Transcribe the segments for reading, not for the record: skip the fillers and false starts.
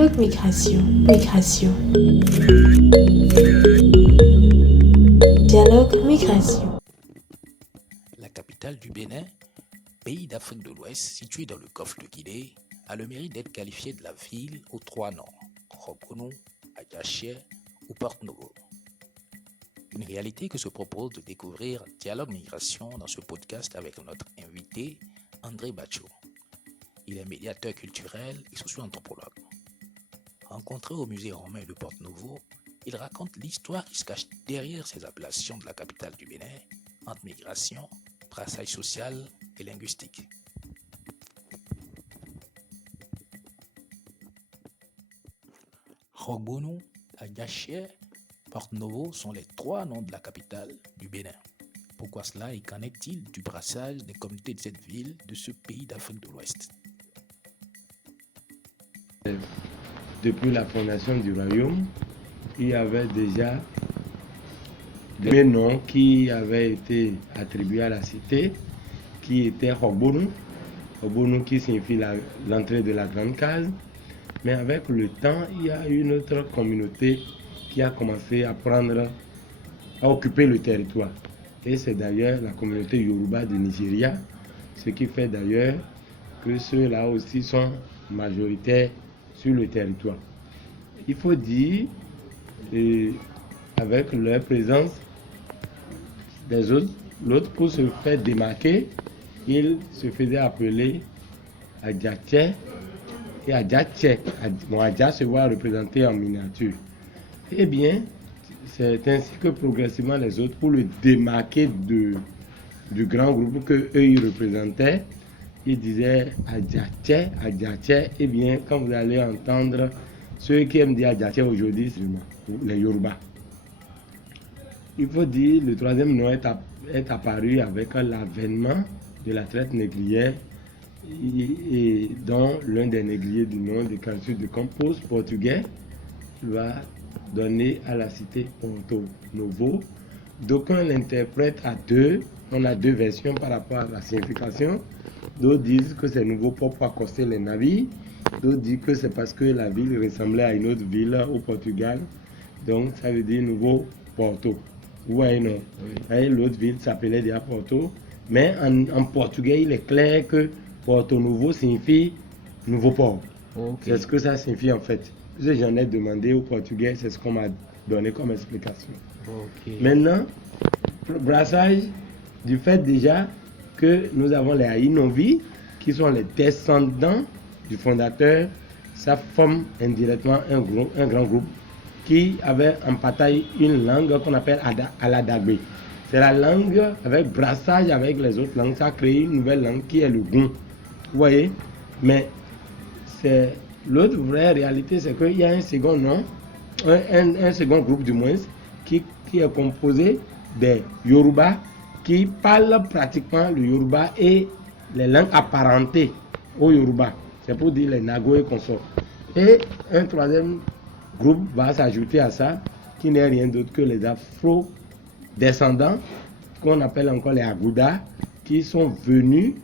Dialogue Migration. Dialogue Migration. La capitale du Bénin, pays d'Afrique de l'Ouest situé dans le golfe de Guinée, a le mérite d'être qualifiée de la ville aux trois noms, Robonou, Adjaché ou Porte-Novo. Une réalité que se propose de découvrir Dialogue Migration dans ce podcast avec notre invité, André Bacho. Il est médiateur culturel et socio-anthropologue. Rencontré au musée romain de Porte-Novo, il raconte l'histoire qui se cache derrière ces appellations de la capitale du Bénin, entre migration, brassage social et linguistique. Robonou, Adjaché, Porte-Novo sont les trois noms de la capitale du Bénin. Pourquoi cela et qu'en est-il du brassage des communautés de cette ville de ce pays d'Afrique de l'Ouest? Depuis la fondation du royaume, il y avait déjà des noms qui avaient été attribués à la cité, qui étaient Robonou, Robonou qui signifie l'entrée de la grande case. Mais avec le temps, il y a une autre communauté qui a commencé à occuper le territoire. Et c'est d'ailleurs la communauté Yoruba du Nigeria, ce qui fait d'ailleurs que ceux-là aussi sont majoritaires sur le territoire. Il faut dire, avec leur présence des autres, l'autre pour se faire démarquer, il se faisait appeler Adjaché et Adjaché. Adja se voit représenté en miniature. Eh bien, c'est ainsi que progressivement les autres, pour le démarquer du grand groupe qu'eux ils représentaient, ils disaient Adjaché, Adjaché. Eh bien, quand vous allez entendre ceux qui aiment dire Adjaché aujourd'hui, c'est les Yoruba. Il faut dire, le troisième nom est apparu avec l'avènement de la traite négrière, et dont l'un des négriers du nom de Cassius de Campos, portugais, va donner à la cité Porto-Novo. D'aucuns l'interprètent à deux. On a deux versions par rapport à la signification. D'autres disent que c'est nouveau port pour accoster les navires. D'autres disent que c'est parce que la ville ressemblait à une autre ville au Portugal. Donc ça veut dire nouveau Porto. Vous voyez, non? Oui. L'autre ville s'appelait déjà Porto. Mais en portugais, il est clair que Porto-Novo signifie nouveau port. Okay. C'est ce que ça signifie en fait. J'en ai demandé au portugais, c'est ce qu'on m'a donné comme explication. Okay. Maintenant, brassage, du fait déjà que nous avons les Aïnovi, qui sont les descendants du fondateur, ça forme indirectement un grand groupe qui avait en bataille une langue qu'on appelle Aladagbe. C'est la langue avec brassage avec les autres langues, ça a créé une nouvelle langue qui est le Goun. Vous voyez? Mais c'est l'autre vraie réalité, c'est qu'il y a un second nom, un second groupe du moins, qui est composé des Yoruba qui parlent pratiquement le Yoruba et les langues apparentées au Yoruba. C'est pour dire les Nago et consorts. Et un troisième groupe va s'ajouter à ça, qui n'est rien d'autre que les Afro-descendants, qu'on appelle encore les Agouda, qui sont venus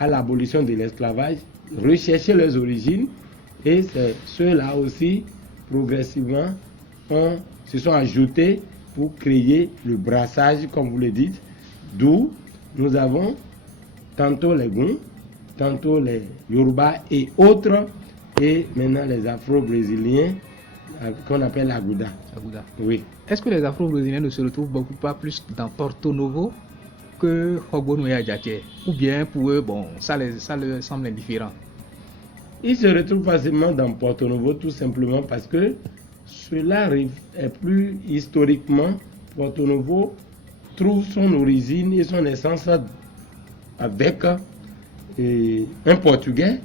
à l'abolition de l'esclavage, rechercher leurs origines. Et ceux-là aussi, progressivement, se sont ajoutés pour créer le brassage, comme vous le dites, d'où nous avons tantôt les Goun, tantôt les Yoruba et autres, et maintenant les Afro-brésiliens, qu'on appelle Agouda. Agouda. Oui. Est-ce que les Afro-brésiliens ne se retrouvent beaucoup pas plus dans Porto-Novo que Robonou et Adjaché? Ou bien pour eux, bon, ça leur semble indifférent? Ils se retrouvent facilement dans Porto-Novo tout simplement parce que cela est plus historiquement. Porto-Novo trouve son origine et son essence avec un Portugais,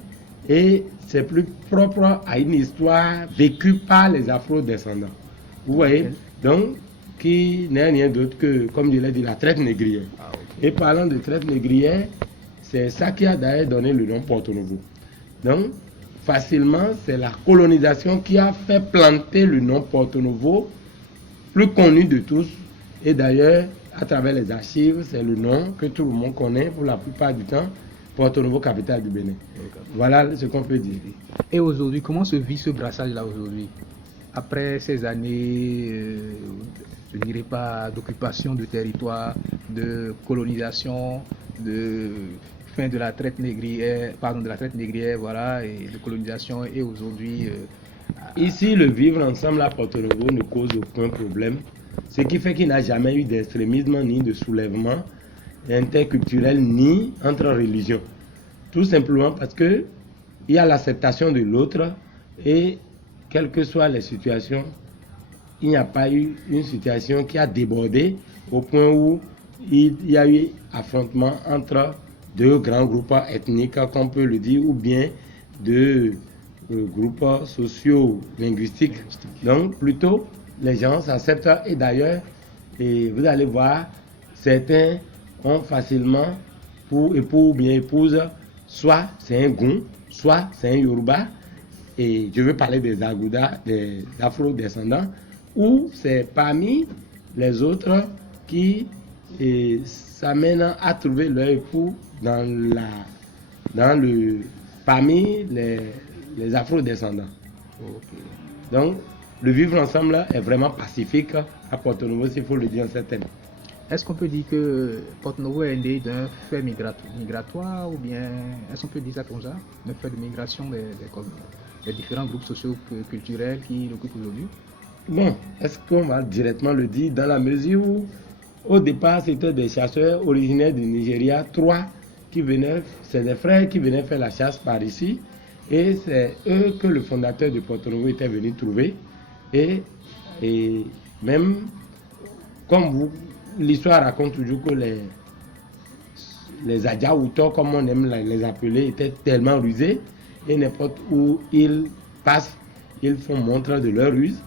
et c'est plus propre à une histoire vécue par les Afro-descendants. Vous voyez? Donc, qui n'est rien d'autre que, comme je l'ai dit, la traite négrière. Et parlant de traite négrière, c'est ça qui a d'ailleurs donné le nom Porto-Novo. Donc, facilement, c'est la colonisation qui a fait planter le nom Porto-Novo, plus connu de tous. Et d'ailleurs, à travers les archives, c'est le nom que tout le monde connaît pour la plupart du temps. Porto Novo, capitale du Bénin. Voilà ce qu'on peut dire. Et aujourd'hui, comment se vit ce brassage-là aujourd'hui? Après ces années, je ne dirais pas d'occupation de territoire, de colonisation, de fin de la traite négrière, voilà, et de colonisation, et aujourd'hui... Ici, le vivre ensemble à Porto Novo ne cause aucun problème, ce qui fait qu'il n'y a jamais eu d'extrémisme ni de soulèvement interculturel ni entre religions. Tout simplement parce que il y a l'acceptation de l'autre et quelles que soient les situations, il n'y a pas eu une situation qui a débordé au point où il y a eu affrontement entre deux grands groupes ethniques, comme on peut le dire, ou bien deux groupes socio-linguistiques. Donc plutôt, les gens s'acceptent et d'ailleurs, vous allez voir, certains ont facilement pour époux ou bien épouse, soit c'est un Goun, soit c'est un Yoruba, et je veux parler des Agouda, des Afro-descendants, ou c'est parmi les autres qui s'amènent à trouver leur époux parmi les Afro-descendants. Okay. Donc, le vivre ensemble est vraiment pacifique à Porto Novo, s'il faut le dire en ces termes. Est-ce qu'on peut dire que Porto Novo est né d'un fait migratoire ou bien est-ce qu'on peut dire ça comme ça, d'un fait de migration des différents groupes sociaux culturels qui l'occupent aujourd'hui? Bon, est-ce qu'on va directement le dire dans la mesure où au départ c'était des chasseurs originaires du Nigeria, 3 qui venaient, c'est des frères qui venaient faire la chasse par ici et c'est eux que le fondateur de Porto Novo était venu trouver et même comme l'histoire raconte toujours que les Adjaoutos, comme on aime les appeler, étaient tellement rusés et n'importe où ils passent, ils font montre de leur ruse.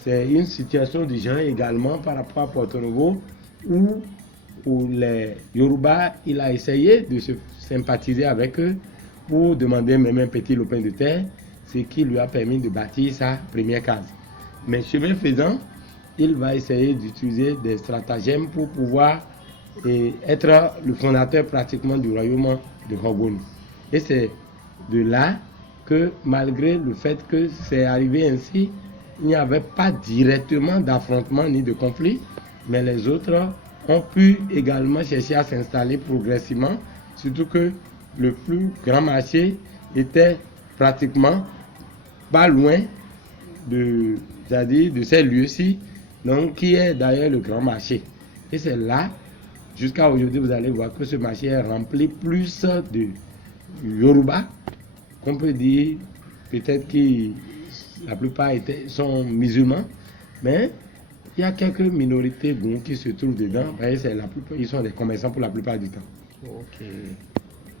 C'est une situation du genre également par rapport à Porto Novo où les Yoruba, il a essayé de se sympathiser avec eux pour demander même un petit lopin de terre, ce qui lui a permis de bâtir sa première case. Mais chemin faisant, il va essayer d'utiliser des stratagèmes pour pouvoir être le fondateur pratiquement du royaume de Hogoni. Et c'est de là que malgré le fait que c'est arrivé ainsi, il n'y avait pas directement d'affrontement ni de conflit, mais les autres ont pu également chercher à s'installer progressivement, surtout que le plus grand marché était pratiquement pas loin de ces lieux-ci, donc qui est d'ailleurs le grand marché. Et c'est là, jusqu'à aujourd'hui, vous allez voir que ce marché est rempli plus de Yoruba, qu'on peut dire peut-être que la plupart sont musulmans, mais il y a quelques minorités Goun qui se trouvent dedans. Ils sont des commerçants pour la plupart du temps. Ok.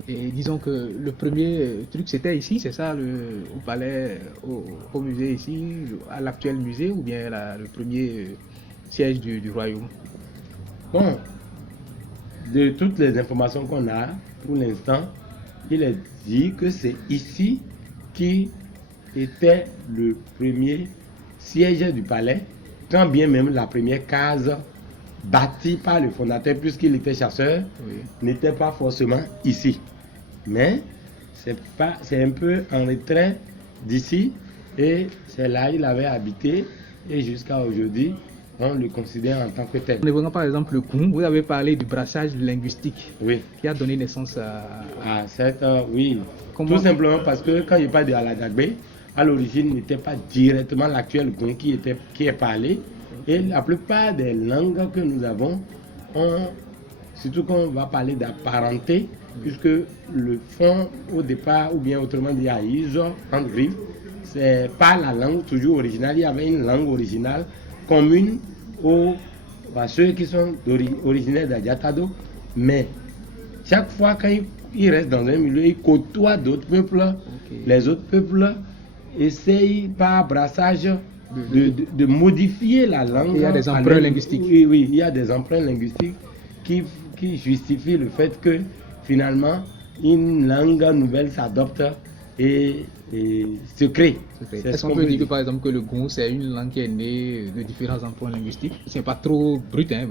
Et disons que le premier truc c'était ici, c'est ça, au palais, au musée ici, à l'actuel musée, ou bien le premier siège du royaume? Bon, de toutes les informations qu'on a pour l'instant, il est dit que c'est ici qui était le premier siège du palais, quand bien même la première case bâtie par le fondateur, puisqu'il était chasseur, n'était pas forcément ici. Mais c'est un peu en retrait d'ici, et c'est là qu'il avait habité, et jusqu'à aujourd'hui, on le considère en tant que tel. En évoquant par exemple le Goun, vous avez parlé du brassage linguistique, oui, qui a donné naissance à cette... oui, tout simplement parce que quand il parle de Aladagbe, à l'origine n'était pas directement l'actuel Goun qui est parlé, et la plupart des langues que nous avons, surtout quand on va parler d'apparenté, puisque le fond au départ, ou bien autrement dit Aïs, en griffe, c'est pas la langue toujours originale, il y avait une langue originale commune à ceux qui sont originaires d'Adjatado, mais chaque fois qu'ils restent dans un milieu, ils côtoient d'autres peuples, les autres peuples essayent par brassage de modifier la langue. Il y a des emprunts linguistiques. Oui, il y a des emprunts linguistiques qui justifient le fait que finalement une langue nouvelle s'adopte et se crée. Est-ce qu'on peut dire que par exemple que le Goun c'est une langue qui est née de différents emprunts linguistiques? C'est pas trop brutal.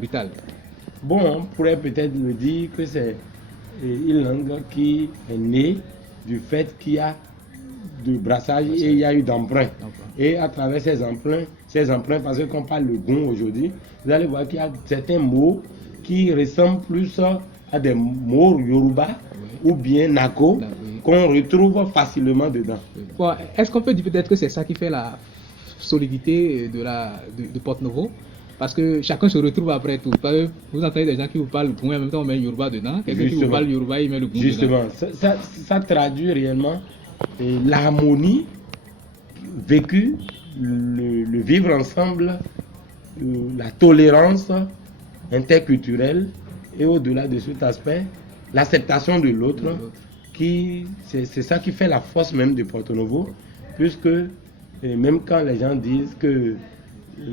Bon, on pourrait peut-être le dire que c'est une langue qui est née du fait qu'il y a de brassage et il y a eu d'emprunts. Et à travers ces emprunts, parce que quand on parle de Gon aujourd'hui, vous allez voir qu'il y a certains mots qui ressemblent plus à des mots Yoruba ou bien Nako qu'on retrouve facilement dedans. Bon, est-ce qu'on peut dire peut-être que c'est ça qui fait la solidité de Porto-Novo? Parce que chacun se retrouve après tout. Vous entendez des gens qui vous parlent Gon et en même temps on met Yoruba dedans. Quelqu'un qui vous parle Yoruba, il met le Gon dedans. Justement, ça traduit réellement l'harmonie vécue, le vivre ensemble, la tolérance interculturelle et au-delà de cet aspect, l'acceptation de l'autre, c'est ça qui fait la force même de Porto-Novo, puisque même quand les gens disent que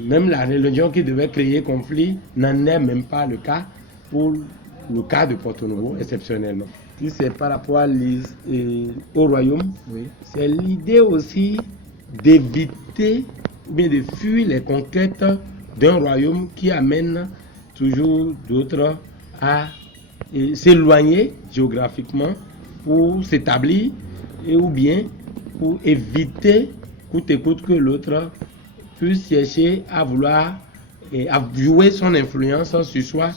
même la religion qui devait créer conflit n'en est même pas le cas pour le cas de Porto-Novo, exceptionnellement. Si c'est par rapport au royaume, c'est l'idée aussi d'éviter ou bien de fuir les conquêtes d'un royaume qui amène toujours d'autres à s'éloigner géographiquement pour s'établir ou bien pour éviter coûte et coûte que l'autre puisse chercher à vouloir à jouer son influence sur soi,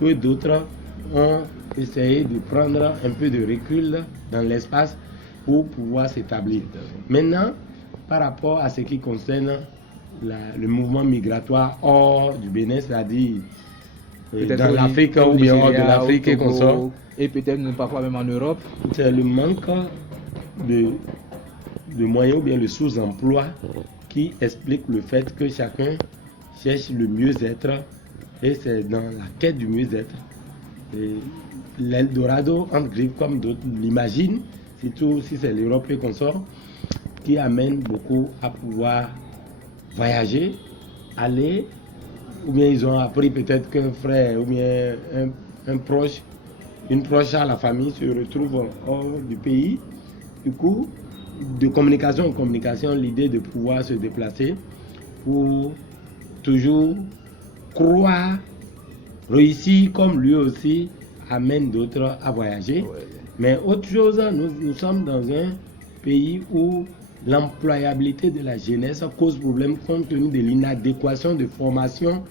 que d'autres ont essayé de prendre un peu de recul dans l'espace pour pouvoir s'établir. Maintenant, par rapport à ce qui concerne le mouvement migratoire hors du Bénin, c'est-à-dire dans l'Afrique ou bien hors de l'Afrique et qu'on sort, et peut-être parfois même en Europe, c'est le manque de moyens ou bien le sous-emploi qui explique le fait que chacun cherche le mieux-être, et c'est dans la quête du mieux-être. L'Eldorado, entre griffes, comme d'autres l'imaginent, surtout si c'est l'Europe et qu'on sort, qui amène beaucoup à pouvoir voyager, aller, ou bien ils ont appris peut-être qu'un frère ou bien un proche, une proche à la famille se retrouve hors du pays. Du coup, de communication en communication, l'idée de pouvoir se déplacer pour toujours croire, réussir comme lui aussi amène d'autres à voyager. Mais autre chose, nous sommes dans un pays où l'employabilité de la jeunesse cause problème compte tenu de l'inadéquation de formation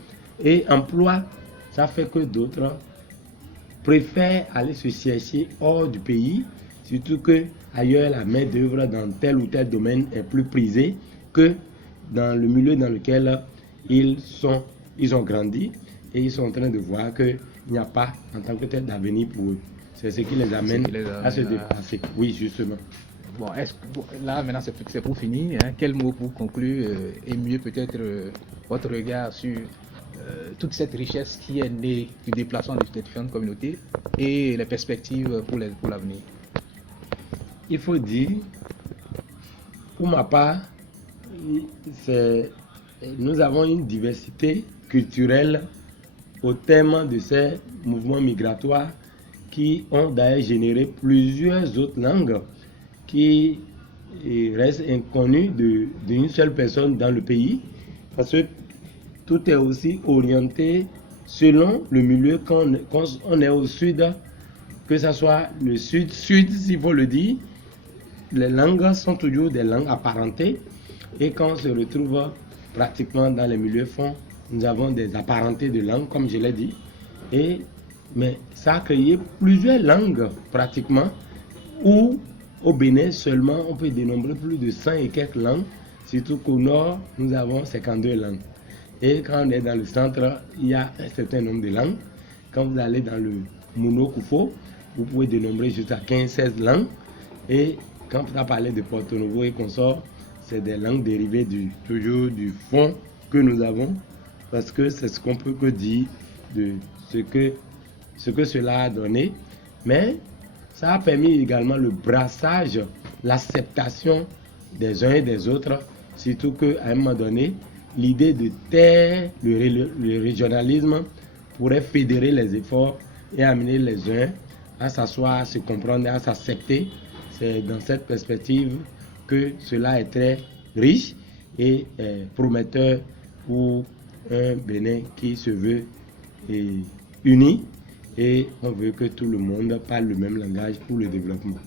et emploi. Ça fait que d'autres préfèrent aller se chercher hors du pays, surtout que ailleurs la main d'œuvre dans tel ou tel domaine est plus prisée que dans le milieu dans lequel ils ont grandi, et ils sont en train de voir qu'il n'y a pas en tant que tel d'avenir pour eux. C'est ce qui les amène à se déplacer. Oui, justement. Bon, là maintenant c'est pour finir. Hein. Quel mot pour conclure et mieux peut-être votre regard sur toute cette richesse qui est née du déplacement de ces différentes communautés et les perspectives pour l'avenir? Il faut dire, pour ma part, nous avons une diversité culturelle au terme de ces mouvements migratoires qui ont d'ailleurs généré plusieurs autres langues qui restent inconnues d'une seule personne dans le pays, parce que tout est aussi orienté selon le milieu quand on est au sud, que ce soit le sud, s'il faut le dire. Les langues sont toujours des langues apparentées, et quand on se retrouve pratiquement dans les milieux fonds, nous avons des apparentés de langues, comme je l'ai dit, mais ça a créé plusieurs langues pratiquement, où au Bénin seulement on peut dénombrer plus de 100 et quelques langues, surtout qu'au nord nous avons 52 langues. Et quand on est dans le centre, il y a un certain nombre de langues. Quand vous allez dans le Mono-Koufo, vous pouvez dénombrer jusqu'à 15-16 langues. Et quand on a parlé de Porto-Novo et consorts, c'est des langues dérivées toujours du fond que nous avons, parce que c'est ce qu'on peut que dire de ce que cela a donné. Mais ça a permis également le brassage, l'acceptation des uns et des autres, surtout qu'à un moment donné, l'idée de taire le régionalisme pourrait fédérer les efforts et amener les uns à s'asseoir, à se comprendre, à s'accepter. C'est dans cette perspective que cela est très riche et prometteur pour un Bénin qui se veut uni et on veut que tout le monde parle le même langage pour le développement.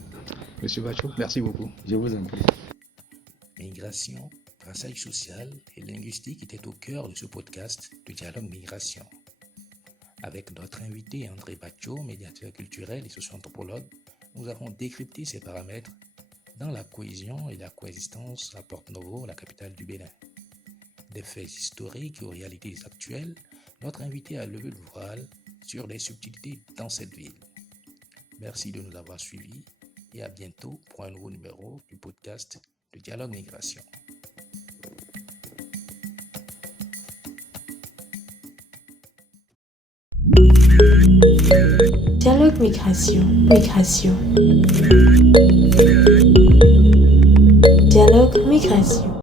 Monsieur Bacho, merci beaucoup. Je vous en prie. Migration, brassage social et linguistique étaient au cœur de ce podcast de Dialogue Migration. Avec notre invité André Bacho, médiateur culturel et socio-anthropologue, nous avons décrypté ces paramètres dans la cohésion et la coexistence à Porto-Novo, la capitale du Bénin. Des faits historiques aux réalités actuelles, notre invité a levé le voile sur les subtilités dans cette ville. Merci de nous avoir suivis et à bientôt pour un nouveau numéro du podcast de Dialogue Migration. Dialogue Migration. Dialogue Migration.